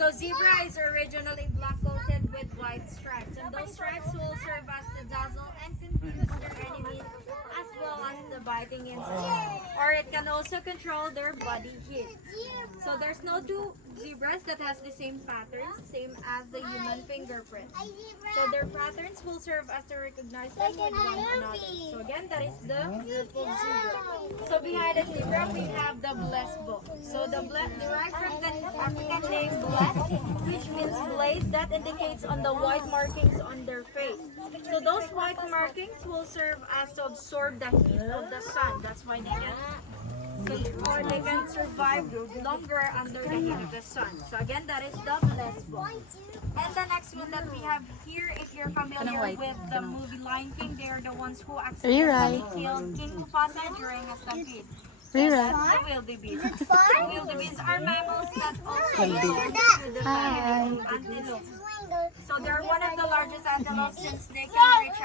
So zebra is originally black-coated with white stripes, and those stripes will serve as to dazzle and confuse their enemies, as well as the biting insects. Or it can also control their body heat. So there's no two zebras that has the same patterns, same as the human fingerprint. So their patterns will serve as to recognize them with one another. So again, that is the group of zebra. So behind the zebra, we have the blessed book. So the derived from the African name blessed, which means blazed, that indicates on the white markings on their face. So those white markings will serve as to absorb the heat of the sun. That's why they can survive longer under the heat of the sun. So again, that is the blessed book. And the next one that we have here, if you're familiar with the movie Lion King, they are the ones who accidentally killed King Mufasa during a stampede. That's the wildebeest. The wildebeest are mammals that also belong to the family of antelopes. So they're one of the largest antelopes since they can reach